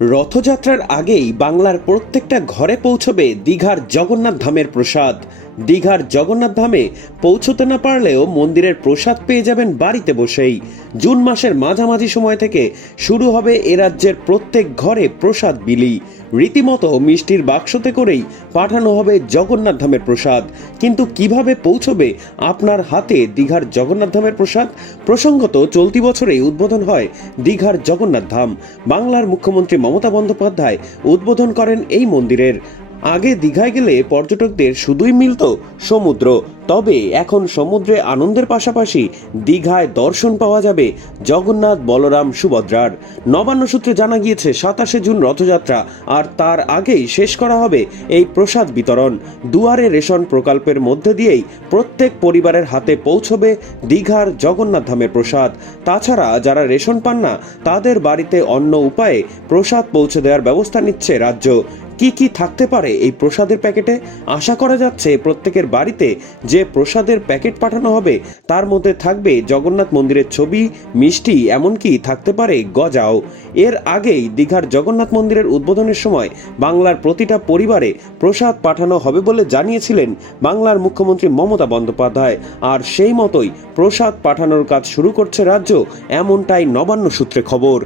রথযাত্রার আগেই বাংলার প্রত্যেকটা ঘরে পৌঁছবে দীঘার জগন্নাথ ধামের প্রসাদ। দীঘার জগন্নাথ ধামে পৌঁছতে না পারলেও মন্দিরের প্রসাদ পেয়ে যাবেন বাড়িতে বসেই। জুন মাসের মাঝামাঝি সময় থেকে শুরু হবে এ রাজ্যের প্রত্যেক ঘরে প্রসাদ বিলি। রীতিমতো মিষ্টির বাক্সতে করেই পাঠানো হবে জগন্নাথ ধামের প্রসাদ। কিন্তু কীভাবে পৌঁছবে আপনার হাতে দীঘার জগন্নাথ ধামের প্রসাদ? প্রসঙ্গত, চলতি বছরেই উদ্বোধন হয় দীঘার জগন্নাথ ধাম। বাংলার মুখ্যমন্ত্রী মমতা বন্দ্যোপাধ্যায় উদ্বোধন করেন এই মন্দিরের। আগে দীঘায় গেলে পর্যটকদের শুধুই মিলত সমুদ্র। তবে এখন সমুদ্রে আনন্দের পাশাপাশি দীঘায় দর্শন পাওয়া যাবে জগন্নাথ বলরাম সুভদ্রার। নবান্ন সূত্রে জানা গিয়েছে, সাতাশে জুন রথযাত্রা আর তার আগেই শেষ করা হবে এই প্রসাদ বিতরণ। দুয়ারে রেশন প্রকল্পের মধ্যে দিয়েই প্রত্যেক পরিবারের হাতে পৌঁছবে দীঘার জগন্নাথ ধামের প্রসাদ। তাছাড়া যারা রেশন পান না, তাদের বাড়িতে অন্য উপায়ে প্রসাদ পৌঁছে দেওয়ার ব্যবস্থা নিচ্ছে রাজ্য। কি কি থাকতে পারে এই প্রসাদের প্যাকেটে? আশা করা যাচ্ছে প্রত্যেকের বাড়িতে যে প্রসাদের প্যাকেট পাঠানো হবে, তার মধ্যে থাকবে জগন্নাথ মন্দিরের ছবি, মিষ্টি, এমনকি থাকতে পারে গজাও। এর আগেই দীঘার জগন্নাথ মন্দিরের উদ্বোধনের সময় বাংলার প্রতিটা পরিবারে প্রসাদ পাঠানো হবে বলে জানিয়েছিলেন বাংলার মুখ্যমন্ত্রী মমতা বন্দ্যোপাধ্যায়। আর সেই মতোই প্রসাদ পাঠানোর কাজ শুরু করছে রাজ্য, এমনটাই নবান্ন সূত্রে খবর।